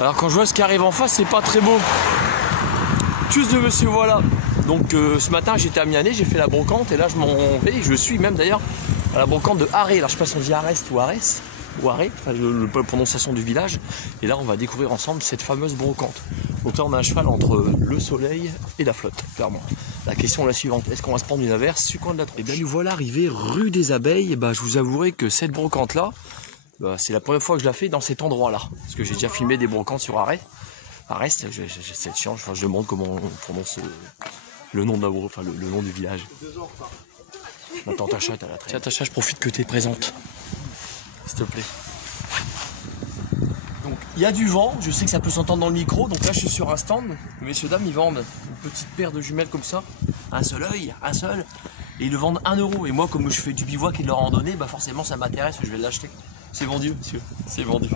Alors quand je vois ce qui arrive en face, c'est pas très beau. Juste de monsieur, voilà. Donc ce matin j'étais à Mianet, j'ai fait la brocante et là je m'en vais, je suis même d'ailleurs à la brocante de Arrest. Alors je sais pas si on dit Arrest ou Arrest, ou Arrest, enfin, la prononciation du village. Et là on va découvrir ensemble cette fameuse brocante. Donc là on a un cheval entre le soleil et la flotte, clairement. La question est la suivante, est-ce qu'on va se prendre une averse sur coin de la troupe? Et bien nous voilà arrivés rue des Abeilles. Et ben, je vous avouerai que cette brocante là, c'est la première fois que je la fais dans cet endroit là. Parce que j'ai déjà filmé des brocantes sur Arrest, j'ai cette chance, enfin, je demande comment on prononce le nom de la enfin, le nom du village. Attends, Tacha, tiens, Tacha, je profite que tu es présente. S'il te plaît. Donc, il y a du vent, je sais que ça peut s'entendre dans le micro. Donc là, je suis sur un stand. Messieurs, dames, ils vendent une petite paire de jumelles comme ça. Un seul œil, un seul. Et ils le vendent 1 €. Et moi, comme je fais du bivouac et de la randonnée, bah forcément, ça m'intéresse, je vais l'acheter. C'est vendu, monsieur. C'est vendu.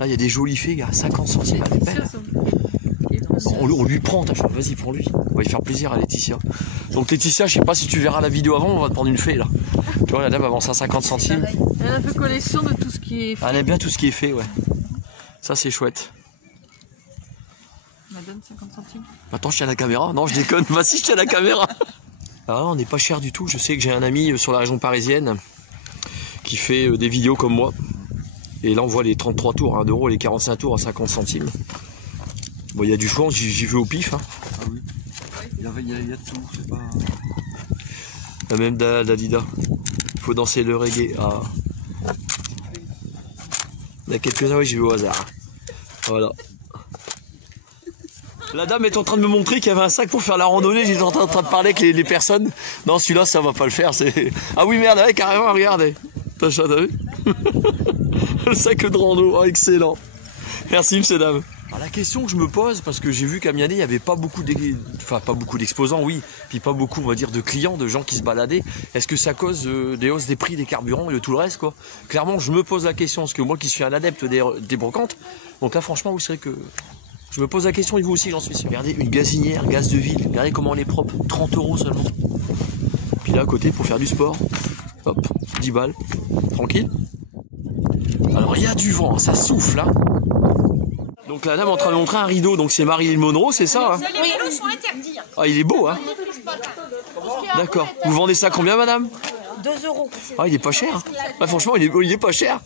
Là, il y a des jolies filles, gars. 50 centimes, elle est belle. On lui prend, Tacha, vas-y pour lui. On va y faire plaisir à Laetitia. Donc Laetitia, je sais pas si tu verras la vidéo avant, on va te prendre une fée là. Tu vois, la dame avance à 50 centimes. Elle a un peu collection de tout ce qui est fait. Elle aime bien tout ce qui est fait, ouais. Ça c'est chouette. Madame 50 centimes. Attends, je tiens la caméra. Non, je déconne. Vas-y, je tiens la caméra. Ah, on n'est pas cher du tout. Je sais que j'ai un ami sur la région parisienne qui fait des vidéos comme moi. Et là, on voit les 33 tours à 1 € et les 45 tours à 50 centimes. Bon, il y a du choix, j'y vais au pif. Hein. Ah oui. Il y a de tout, c'est pas... La même d'Adida. Il faut danser le reggae. Ah. Il y a quelques-uns, oui, j'y vais au hasard. Voilà. La dame est en train de me montrer qu'il y avait un sac pour faire la randonnée. J'étais en train de parler avec les personnes. Non, celui-là, ça va pas le faire. Ah oui, merde, ouais, carrément, regardez. T'as vu? Le sac de rando, oh, excellent. Merci, monsieur, dame. Alors, la question que je me pose, parce que j'ai vu qu'à Mianet, il n'y avait pas beaucoup d'exposants, oui, puis pas beaucoup, on va dire, de clients, de gens qui se baladaient. Est-ce que ça cause des hausses des prix des carburants et de tout le reste, quoi? Clairement, je me pose la question, parce que moi qui suis un adepte des brocantes, donc là, franchement, vous savez que je me pose la question, et vous aussi, j'en suis sûr. Regardez, une gazinière, gaz de ville, regardez comment elle est propre, 30 € seulement. Puis là, à côté, pour faire du sport, hop, 10 balles, tranquille. Alors, il y a du vent, ça souffle, là. Donc la dame est en train de montrer un rideau, donc c'est Marilyn Monroe, c'est ça, hein? Les vélos sont interdits. Ah, il est beau, hein? D'accord. Vous vendez ça combien, madame? 2 €. Ah, il est pas cher. Ah, franchement, il est pas cher.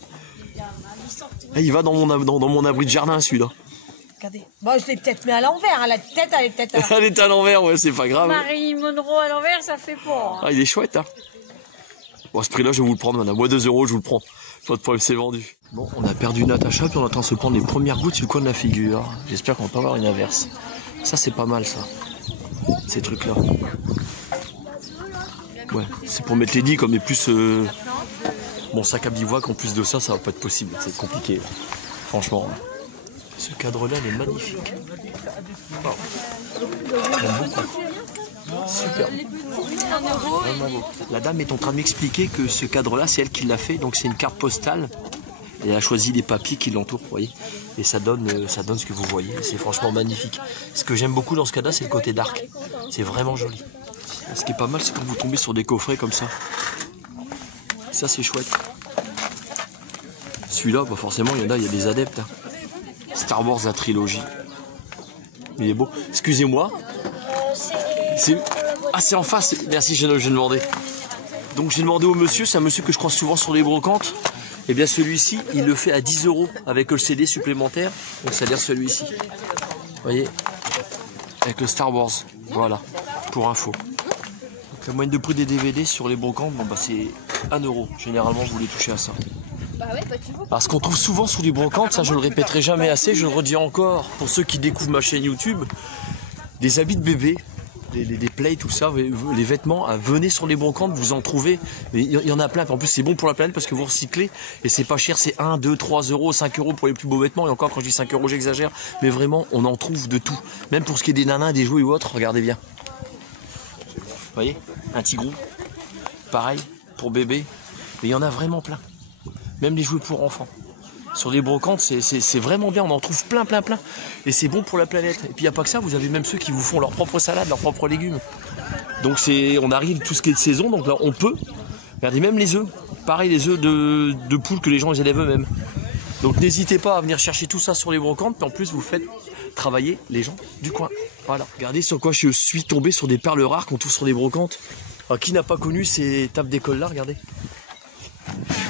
Ah, il va dans mon abri de jardin, celui-là. Regardez. Bon, je l'ai peut-être mis à l'envers. La tête, elle est peut-être... Elle est à l'envers, ouais, c'est pas grave. Marilyn Monroe à l'envers, ça fait peur. Ah, il est chouette, hein? Bon, à ce prix-là, je vais vous le prendre, madame. Moi, 2 €, je vous le prends. Pas de problème, c'est vendu. Bon, on a perdu Natacha, puis on est en train de se prendre les premières gouttes sur le coin de la figure. J'espère qu'on va pas avoir une averse. Ça, c'est pas mal, ça. Ces trucs-là. Ouais, c'est pour mettre les nids comme des plus... Mon sac à bivouac, en plus de ça, ça va pas être possible. C'est compliqué. Franchement. Ce cadre-là, il est magnifique. Wow. J'aime beaucoup. Super. Vraiment beau. La dame est en train de m'expliquer que ce cadre-là, c'est elle qui l'a fait. Donc c'est une carte postale. Et elle a choisi les papiers qui l'entourent, vous voyez. Et ça donne ce que vous voyez. C'est franchement magnifique. Ce que j'aime beaucoup dans ce cadre-là, c'est le côté dark. C'est vraiment joli. Ce qui est pas mal, c'est quand vous tombez sur des coffrets comme ça. Ça, c'est chouette. Celui-là, bah forcément, il y a des adeptes. Hein. Star Wars, la trilogie. Il est beau. Excusez-moi. C'est en face. Merci, j'ai demandé. Donc j'ai demandé au monsieur, c'est un monsieur que je croise souvent sur les brocantes. Et bien celui-ci, il le fait à 10 € avec le CD supplémentaire. Donc c'est-à-dire celui-ci. Vous voyez? Avec le Star Wars. Voilà. Pour info. Donc la moyenne de prix des DVD sur les brocantes, bon, bah, c'est 1 €. Généralement, vous les touchez à ça. Alors ce qu'on trouve souvent sous les brocantes, ça je le répéterai jamais assez, je le redis encore pour ceux qui découvrent ma chaîne YouTube, des habits de bébé. des plays, tout ça, les vêtements, venez sur les brocantes, vous en trouvez. Mais il y en a plein. En plus, c'est bon pour la planète parce que vous recyclez et c'est pas cher. C'est 1, 2, 3 euros, 5 euros pour les plus beaux vêtements. Et encore, quand je dis 5 euros, j'exagère. Mais vraiment, on en trouve de tout. Même pour ce qui est des nanas, des jouets ou autres, regardez bien. Vous voyez, un tigrou. Pareil, pour bébé. Mais il y en a vraiment plein. Même les jouets pour enfants. Sur les brocantes, c'est vraiment bien, on en trouve plein. Et c'est bon pour la planète. Et puis il n'y a pas que ça, vous avez même ceux qui vous font leur propre salade, leurs propres légumes. Donc on arrive tout ce qui est de saison, donc là on peut. Regardez, même les œufs. Pareil, les œufs de poule que les gens ils élèvent eux-mêmes. Donc n'hésitez pas à venir chercher tout ça sur les brocantes, puis en plus vous faites travailler les gens du coin. Voilà, regardez sur quoi je suis tombé sur des perles rares qu'on trouve sur les brocantes. Alors, qui n'a pas connu ces tables d'école là, regardez.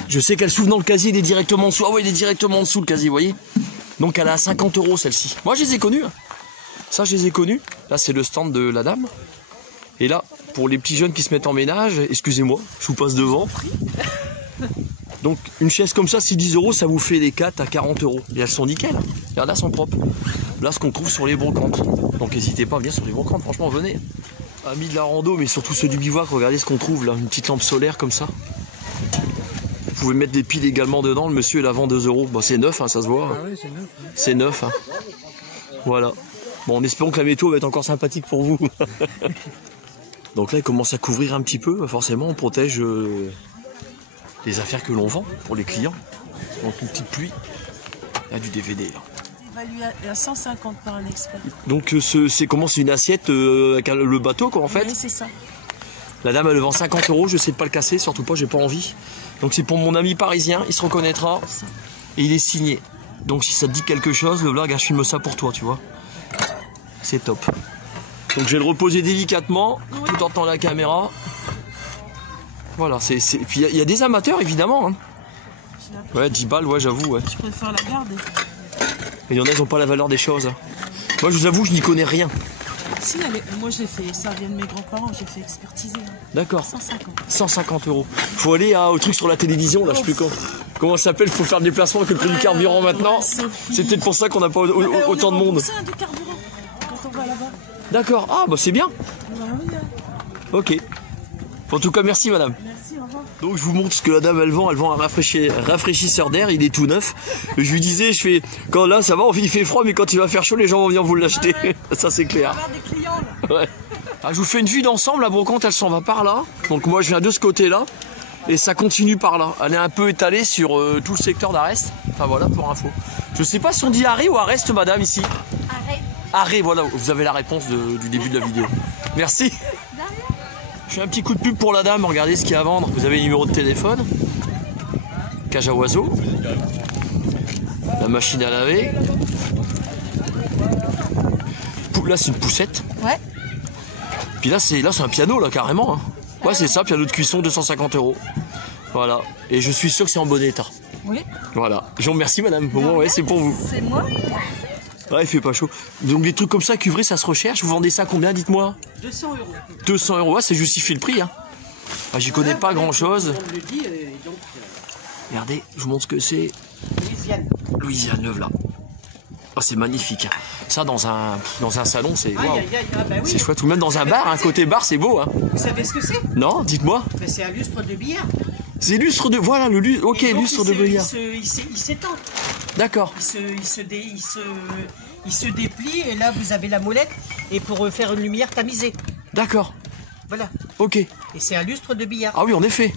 Je sais qu'elle s'ouvre dans le casier, il est directement en dessous. Ah ouais, il est directement en dessous le casier, vous voyez. Donc elle est à 50 € celle-ci. Moi je les ai connues. Ça je les ai connues. Là c'est le stand de la dame. Et là, pour les petits jeunes qui se mettent en ménage, excusez-moi, je vous passe devant. Donc une chaise comme ça, c'est 10 €, ça vous fait des 4 à 40 €. Et elles sont nickel. Regarde, là, elles sont propres. Là, ce qu'on trouve sur les brocantes. Donc n'hésitez pas à venir sur les brocantes, franchement, venez. Amis de la rando, mais surtout ceux du bivouac, regardez ce qu'on trouve là, une petite lampe solaire comme ça. Vous pouvez mettre des piles également dedans, le monsieur la vend 2 €. Bon, c'est neuf, hein, ça se voit. Ah oui, c'est neuf. Hein. C'est neuf. Hein. Voilà. Bon, en espérant que la météo va être encore sympathique pour vous. Donc là, il commence à couvrir un petit peu. Forcément, on protège les affaires que l'on vend pour les clients. Donc une petite pluie. Il y a du DVD là. Évalué à 150 par un expert. Donc c'est comment? C'est une assiette avec le bateau quoi en fait. Oui, c'est ça. La dame elle le vend 50 €. Je sais de pas le casser, surtout pas, j'ai pas envie. Donc c'est pour mon ami parisien, il se reconnaîtra. Et il est signé. Donc si ça te dit quelque chose, le blague, je filme ça pour toi, tu vois. C'est top. Donc je vais le reposer délicatement, tout en tenant la caméra. Voilà, puis il y a des amateurs évidemment. Hein. Ouais, 10 balles, ouais, j'avoue. Ouais. Je préfère la garder. Il y en a, ils n'ont pas la valeur des choses. Moi, je vous avoue, je n'y connais rien. Si, moi j'ai fait, ça vient de mes grands-parents, j'ai fait expertiser. Hein. D'accord. 150. 150 €. Faut aller au truc sur la télévision, là, je sais plus comment ça s'appelle, faut faire le déplacement avec le prix du carburant maintenant. C'est peut-être pour ça qu'on n'a pas autant de monde. C'est un du carburant quand on va là-bas. D'accord, ah bah c'est bien. Bah oui, hein. Ok. En tout cas, merci madame. Merci, au revoir. Donc je vous montre ce que la dame elle vend un rafraîchisseur d'air, il est tout neuf. Je lui disais, quand là ça va, il fait froid, mais quand il va faire chaud, les gens vont venir vous l'acheter. Ah ouais. Ça c'est clair. On va avoir des clients là. Ouais. Ah, je vous fais une vue d'ensemble, la brocante elle s'en va par là. Donc moi je viens de ce côté là. Et ça continue par là. Elle est un peu étalée sur tout le secteur d'Arest. Enfin voilà pour info. Je sais pas si on dit Arrêt ou Arest madame ici. Arrête. Arrêt, voilà, vous avez la réponse du début de la vidéo. Merci. Je fais un petit coup de pub pour la dame, regardez ce qu'il y a à vendre. Vous avez le numéro de téléphone. Cage à oiseaux. La machine à laver. Là c'est une poussette. Ouais. Puis là c'est un piano là carrément. Hein. Ouais c'est ça, piano de cuisson 250 €. Voilà. Et je suis sûr que c'est en bon état. Oui. Voilà. Je vous remercie madame. Au moins ouais c'est pour vous. C'est moi. Ouais il fait pas chaud. Donc des trucs comme ça cuivrés ça se recherche. Vous vendez ça combien dites-moi? 200 €. 200 €, ouais, c'est justifie le prix. Hein. Ah, j'y connais pas grand chose. Regardez, je vous montre ce que c'est. Louisiane neuve là. Oh, c'est magnifique. Ça dans un salon, c'est wow. C'est chouette. Ou même dans un bar, côté bar, c'est beau. Hein. Vous savez ce que c'est? Non, dites-moi. C'est un lustre de billard. C'est lustre de. Voilà, le lustre. Ok, lustre de billard. Il s'étend. D'accord. Il se déplie et là vous avez la molette et pour faire une lumière tamisée. D'accord. Voilà. Ok. Et c'est un lustre de billard. Ah oui, en effet.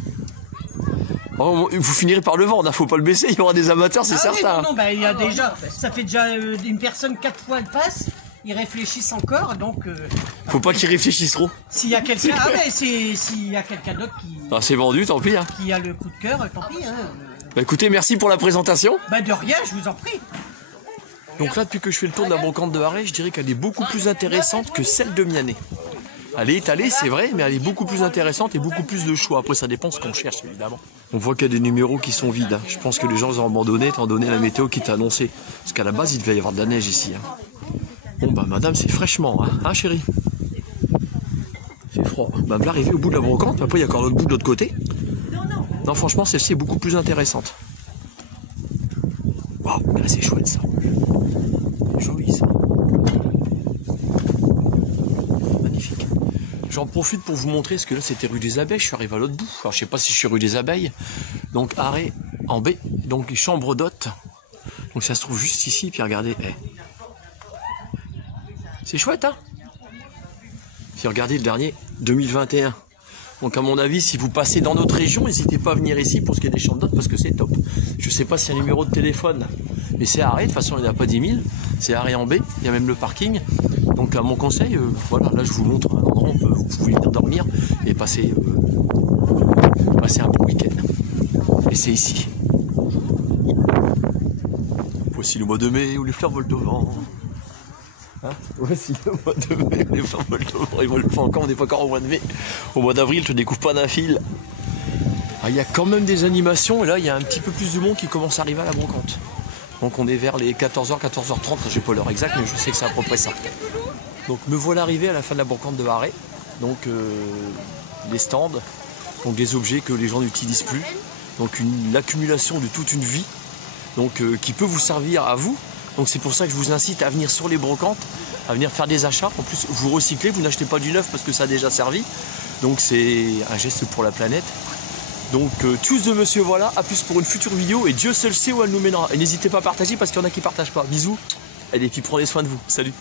Oh, vous finirez par le vendre, hein, faut pas le baisser, il y aura des amateurs, c'est certain. Oui, non, bah, il y a déjà, ça fait déjà une personne 4 fois elle passe, ils réfléchissent encore, donc. Faut pas qu'ils réfléchissent trop. S'il y a quelqu'un, s'il y a quelqu'un d'autre qui. Ah, c'est vendu, tant pis. Hein. Qui a le coup de cœur, tant pis. Hein. Bah écoutez, merci pour la présentation. Bah de rien, je vous en prie. Donc là, depuis que je fais le tour de la brocante de Arrêt, je dirais qu'elle est beaucoup plus intéressante que celle de Mianet. Elle est étalée, c'est vrai, mais elle est beaucoup plus intéressante et beaucoup plus de choix. Après, ça dépend de ce qu'on cherche, évidemment. On voit qu'il y a des numéros qui sont vides. Hein. Je pense que les gens ont abandonné, étant donné la météo qui t'a annoncé. Parce qu'à la base, il devait y avoir de la neige ici. Hein. Bon, bah, madame, c'est fraîchement, hein, chérie? C'est froid. Bah, me l'arrivée au bout de la brocante, mais après, il y a encore l'autre bout de l'autre côté. Non, franchement, celle-ci est beaucoup plus intéressante. Waouh, là, c'est chouette, ça. Joli, ça. Magnifique. J'en profite pour vous montrer, parce que là c'était rue des Abeilles, je suis arrivé à l'autre bout. Alors je sais pas si je suis rue des Abeilles. Donc Arrêt en B, donc chambre d'hôte. Donc ça se trouve juste ici, puis regardez. C'est chouette, hein? Puis regardez le dernier, 2021. Donc à mon avis, si vous passez dans notre région, n'hésitez pas à venir ici pour ce qui est des chambres d'hôte, parce que c'est top. Je sais pas s'il y a un numéro de téléphone, mais c'est Arrêt, de toute façon il n'y en a pas 10 000. C'est Arrêt en B, il y a même le parking. Donc à mon conseil, voilà, là je vous montre un endroit où vous pouvez venir dormir et passer un bon week-end. Et c'est ici. Voici le mois de mai où les fleurs volent au vent. Hein, voici le mois de mai où les fleurs volent au vent. Ils volent pas encore, on n'est pas encore au mois de mai. Au mois d'avril, je ne découvre pas d'un fil. Ah, il y a quand même des animations et là il y a un petit peu plus de monde qui commence à arriver à la brocante. Donc on est vers les 14h, 14h30, j'ai pas l'heure exacte mais je sais que c'est à peu près ça. Donc me voilà arrivé à la fin de la brocante de Harré. Donc les stands, donc des objets que les gens n'utilisent plus. Donc l'accumulation de toute une vie, donc qui peut vous servir à vous. Donc c'est pour ça que je vous incite à venir sur les brocantes, à venir faire des achats. En plus vous recyclez, vous n'achetez pas du neuf parce que ça a déjà servi. Donc c'est un geste pour la planète. Donc tous de monsieur, voilà, à plus pour une future vidéo et Dieu seul sait où elle nous mènera. Et n'hésitez pas à partager parce qu'il y en a qui partagent pas. Bisous, et puis prenez soin de vous. Salut.